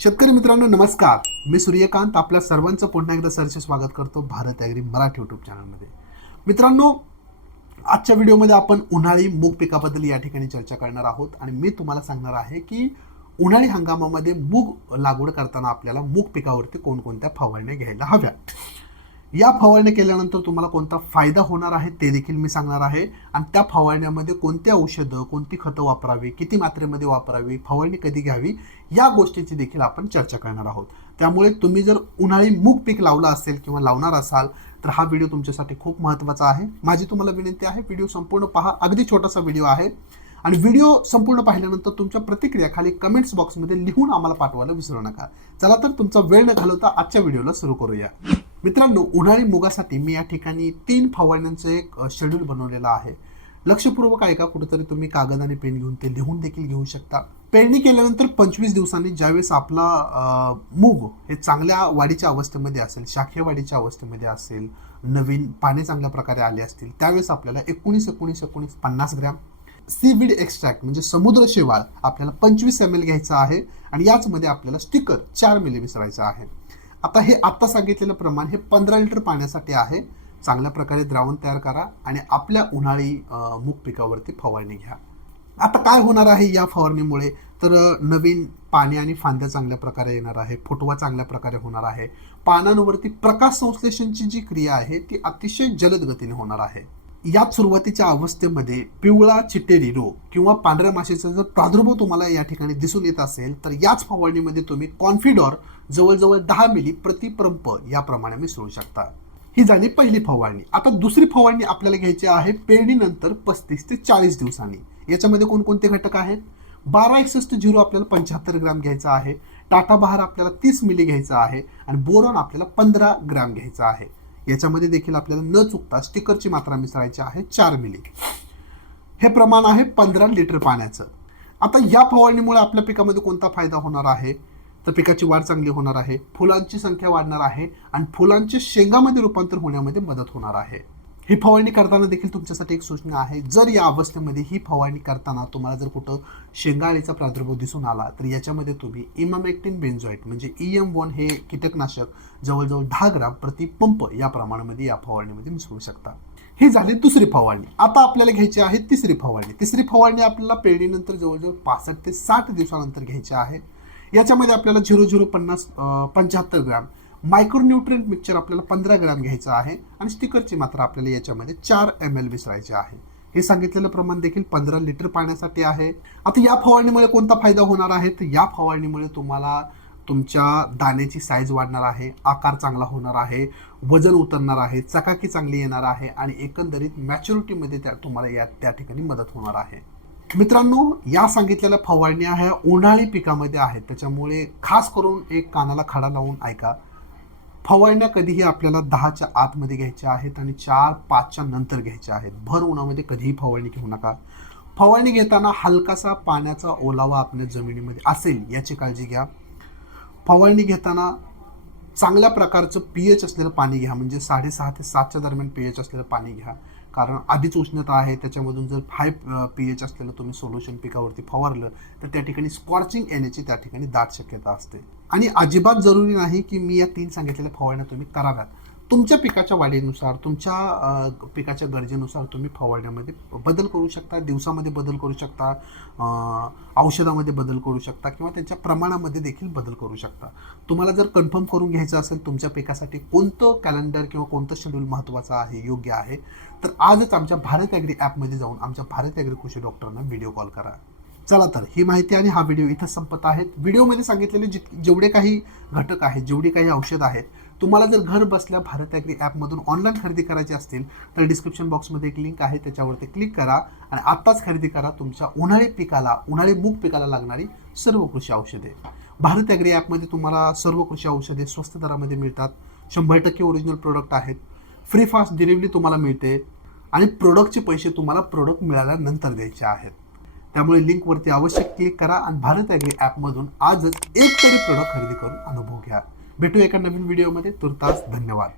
शेतकरी मित्रांनो नमस्कार. मी सूर्यकांत आपल्या सर्वांचं पुन्हा एकदा सरचे स्वागत करतो भारत ॲग्री मराठी यूट्यूब चॅनलमध्ये मित्रांनो आजच्या व्हिडिओमध्ये आपण उन्हाळी मूग पिकाबद्दल या ठिकाणी चर्चा करणार आहोत आणि मी तुम्हाला सांगणार आहे की उन्हाळी हंगामामध्ये मूग लागवड करताना आपल्याला मूग पिकावरती कोणकोणत्या फवारण्या घ्यायला हव्या या फवारण्या केल्यानंतर तुम्हाला कोणता फायदा होणार आहे ते देखील मी सांगणार आहे. आणि त्या फवारण्यामध्ये कोणती औषधं कोणती खतं वापरावी किती मात्रेमध्ये वापरावी फवारणी कधी घ्यावी या गोष्टीची देखील आपण चर्चा करणार आहोत. त्यामुळे तुम्ही जर उन्हाळी मूग पीक लावलं असेल किंवा लावणार असाल तर हा व्हिडिओ तुमच्यासाठी खूप महत्त्वाचा आहे. माझी तुम्हाला विनंती आहे व्हिडिओ संपूर्ण पहा. अगदी छोटासा व्हिडिओ आहे. आणि व्हिडिओ संपूर्ण पाहिल्यानंतर तुमच्या प्रतिक्रिया खाली कमेंट्स बॉक्समध्ये लिहून आम्हाला पाठवायला विसरू नका. चला तर तुमचा वेळ न घालवता आजच्या व्हिडिओला सुरू करूया. मित्रांनो उन्हाळी मुगासाठी मी या ठिकाणी तीन फवारण्यांचं एक शेड्यूल बनवलेलं आहे. लक्षपूर्वक ऐका कुठेतरी तुम्ही कागद आणि पेन घेऊन ते लिहून देखील घेऊ शकता. पेरणी केल्यानंतर पंचवीस दिवसांनी ज्यावेळेस आपला मूग हे चांगल्या वाढीच्या अवस्थेमध्ये असेल शाखे वाढीच्या अवस्थेमध्ये असेल नवीन पाने चांगल्या प्रकारे आले असतील त्यावेळेस आपल्याला एकोणीस एकोणीस एकोणीस पन्नास ग्रॅम सीविड एक्स्ट्रॅक्ट म्हणजे समुद्र शेवाळ आपल्याला पंचवीस एम एल घ्यायचा आहे आणि याचमध्ये आपल्याला स्टिकर चार मिली मिसळायचा आहे. आता हे आत्ता सांगितलेलं प्रमाण हे पंधरा लिटर पाण्यासाठी आहे. चांगल्या प्रकारे द्रावण तयार करा आणि आपल्या उन्हाळी मूग पिकावरती फवारणी घ्या. आता काय होणार आहे या फवारणीमुळे? तर नवीन पाणी आणि फांद्या चांगल्या प्रकारे येणार आहे फुटवा चांगल्या प्रकारे होणार आहे. पानांवरती प्रकाश संश्लेषणची जी क्रिया आहे ती अतिशय जलद गतीने होणार आहे. यात सुरुवातीच्या अवस्थेमध्ये पिवळा चिट्टेरी रोग किंवा पांढऱ्या माशीचा जर प्रादुर्भाव तुम्हाला या ठिकाणी दिसून येत असेल तर याच फवारणीमध्ये तुम्ही कॉन्फिडॉर जवळजवळ दहा मिली प्रतिप्रंप याप्रमाणे मिसळू शकता. ही झाली पहिली फवारणी. आता दुसरी फवारणी आपल्याला घ्यायची आहे पेरणीनंतर पस्तीस ते चाळीस दिवसांनी. याच्यामध्ये कोणकोणते घटक आहेत? बारा एकसष्ट झिरो आपल्याला पंच्याहत्तर ग्राम घ्यायचा आहे. टाटा बहार आपल्याला तीस मिली घ्यायचा आहे आणि बोरॉन आपल्याला पंधरा ग्राम घ्यायचा आहे. याच्यामध्ये देखील आपल्याला न चुकता स्टिकरची मात्रा मिसळायची आहे चार मिली. हे प्रमाण आहे पंधरा लिटर पाण्याचं. आता या फवारणीमुळे आपल्या पिकामध्ये कोणता फायदा होणार आहे? तर पिकाची वाढ चांगली होणार आहे फुलांची संख्या वाढणार आहे आणि फुलांचे शेंगामध्ये रूपांतर होण्यामध्ये मदत होणार आहे. ही फवारणी करताना देखील तुमच्यासाठी एक सूचना आहे. जर या अवस्थेमध्ये ही फवारणी करताना तुम्हाला जर कुठं शेंगाळीचा प्रादुर्भाव दिसून आला तर याच्यामध्ये तुम्ही इमामेक्टिन बेन्झॉईट म्हणजे ई एम वन हे कीटकनाशक जवळजवळ दहा ग्राम प्रति पंप या प्रमाणामध्ये या फवारणीमध्ये मिसळू शकता. ही झाली दुसरी फवारणी. आता आपल्याला घ्यायची आहे तिसरी फवारणी. तिसरी फवारणी आपल्याला पेरणीनंतर जवळजवळ पासष्ट ते साठ दिवसानंतर घ्यायची आहे. याच्यामध्ये आपल्याला झिरो झिरो पन्नास पंच्याहत्तर ग्राम मायक्रोन्यूट्रिएंट मिक्सचर आपल्याला पंधरा ग्रॅम घ्यायचं आहे आणि स्टिकरची मात्रा आपल्याला याच्यामध्ये चार एम एल मिसळायची आहे. हे सांगितलेलं प्रमाण देखील पंधरा लिटर पाण्यासाठी आहे. आता या फवारणीमुळे कोणता फायदा होणार आहे? तर या फवारणीमुळे तुम्हाला तुमच्या दाण्याची साईज वाढणार आहे आकार चांगला होणार आहे वजन उतरणार आहे चकाकी चांगली येणार आहे आणि एकंदरीत मॅच्युरिटीमध्ये त्या तुम्हाला या त्या ठिकाणी मदत होणार आहे. मित्रांनो या सांगितलेल्या फवारण्या ह्या उन्हाळी पिकामध्ये आहेत. त्याच्यामुळे खास करून एक कानाला खडा लावून ऐका. फवारण्या कधीही आपल्याला दहाच्या आतमध्ये घ्यायच्या आहेत आणि चार पाचच्या नंतर घ्यायच्या आहेत. भर उन्हामध्ये कधीही फवारणी घेऊ नका. फवारणी घेताना हलकासा पाण्याचा ओलावा आपल्या जमिनीमध्ये असेल याची काळजी घ्या. फवारणी घेताना चांगल्या प्रकारचं पी एच असलेलं पाणी घ्या. म्हणजे साडेसहा ते सातच्या दरम्यान पी एच असलेलं पाणी घ्या. कारण आधीच उष्णता आहे त्याच्यामधून जर हाय पी एच असलेलं तुम्ही सोल्युशन पिकावरती फवारलं तर त्या ठिकाणी स्कॉर्चिंग येण्याची त्या ठिकाणी दाट शक्यता असते. आणि अजिबात जरुरी नाही की मी या तीन सांगितलेल्या फवारण्या तुम्ही कराव्यात. तुमच्या पिकाच्या वाढीनुसार तुमच्या पिकाच्या गरजेनुसार तुम्ही फवारण्यामध्ये बदल करू शकता दिवसामध्ये बदल करू शकता औषधामध्ये बदल करू शकता किंवा त्यांच्या प्रमाणामध्ये देखील बदल करू शकता. तुम्हाला जर कन्फर्म करून घ्यायचं असेल तुमच्या पिकासाठी कोणतं कॅलेंडर किंवा कोणतं शेड्यूल महत्त्वाचं आहे योग्य आहे तर आजच आमच्या भारत ॲग्री ॲपमध्ये जाऊन आमच्या भारत ॲग्री कृषी डॉक्टरांना व्हिडिओ कॉल करा. चला तर ही माहिती आणि हा व्हिडिओ इथं संपत आहेत. व्हिडिओमध्ये सांगितलेले जित जेवढे काही घटक आहेत जेवढी काही औषध आहेत तुम्हाला जर घर बसल्या भारत ॲग्री ॲपमधून ऑनलाईन खरेदी करायची असतील तर डिस्क्रिप्शन बॉक्समध्ये एक लिंक आहे. त्याच्यावरती क्लिक करा आणि आत्ताच खरेदी करा तुमच्या उन्हाळी पिकाला उन्हाळी मूग पिकाला लागणारी सर्व कृषी औषधे. भारत ॲग्री ॲपमध्ये तुम्हाला सर्व कृषी औषधे स्वस्त दरामध्ये मिळतात. शंभर टक्के ओरिजिनल प्रोडक्ट आहेत. फ्री फास्ट डिलिव्हरी तुम्हाला मिळते आणि प्रोडक्टचे पैसे तुम्हाला प्रोडक्ट मिळाल्यानंतर द्यायचे आहेत. त्यामुळे लिंकवरती आवश्यक क्लिक करा आणि भारत ॲग्री ॲपमधून आजच एक तरी प्रोडक्ट खरेदी करून अनुभव घ्या. भेटू एका नवीन व्हिडिओमध्ये तुर्तास धन्यवाद.